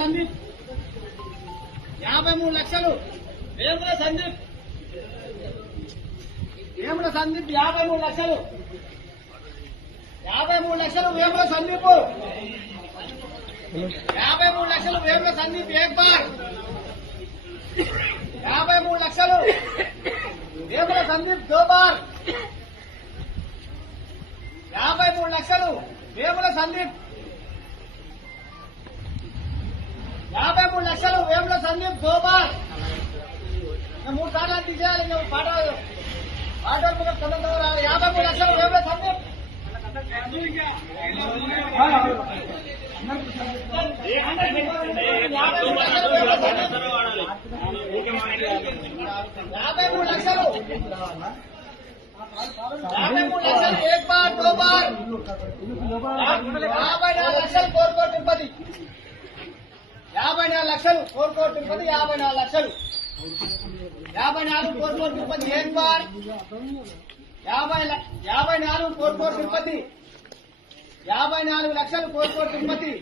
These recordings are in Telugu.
సందీప్ 53 లక్షలు. వేముల సందీప్ 53 లక్షలు. 53 లక్షలు వేముల సందీప్. 53 లక్షలు వేముల సందీప్. ఏక్ బార్ 53 లక్షలు వేముల సందీప్. దో బార్ 53 లక్షలు వేముల సందీప్. 53 లక్షలు వేముల సందీప్. దో బార్ 3 సార్లు తీసేయాలి. పాట 53 లక్షలు వేముల సందీప్. 53 లక్షలు. 53 లక్షలు. ఏక్ బార్ దో బార్ 54 లక్షలు. కోరుకోట తిరుపతి 54 లక్షలు. కోరుకోట తిరుపతి 54 లక్షలు. 54 కోరుకోట తిరుపతి. ఏక్ బార్ 54 కోరుకోట తిరుపతి. 54 లక్షలు. కోరుకోట తిరుపతి.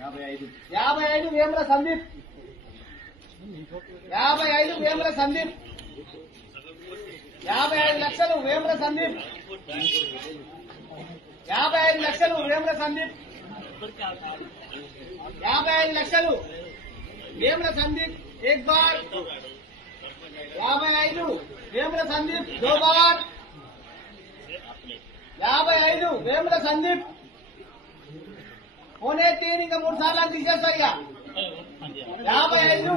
55 వేముల సందీప్. 55 వేముల సందీప్. 55 లక్షలు వేముల సందీప్. 55 లక్షలు వేముల సందీప్. 55 లక్షలు వేముల సందీప్. ఏక్ బార్ 55 వేముల సందీప్. దో బార్ 55 వేముల సందీప్. పోనే తీరు ఇంకా 3 సార్లు తీసేస్తా. ఇక 55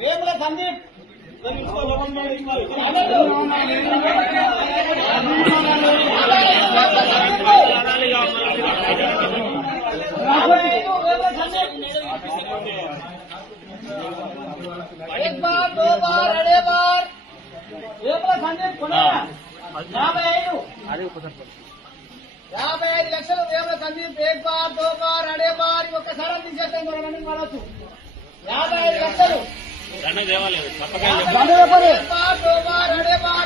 వేముల సందీప్. 1 बार 2 बार अड़े बार वेमुల సందీప్. 55 లక్షలు వేముల సందీప్. 1 बार 2 बार अड़े बार ఒక్కసారి తీసేస్తాం. మనం మనసు 55 లక్షలు. 1 बार 2 बार अड़े बार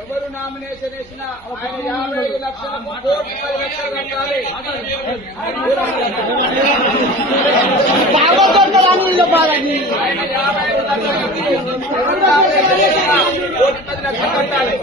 ఎవరు నామినేషన్ వేసినా ఆయన 55 లక్షలకు 10 లక్షలు కట్టాలి. ఆయన 55 లక్షలకు 10 లక్షలు కట్టాలి.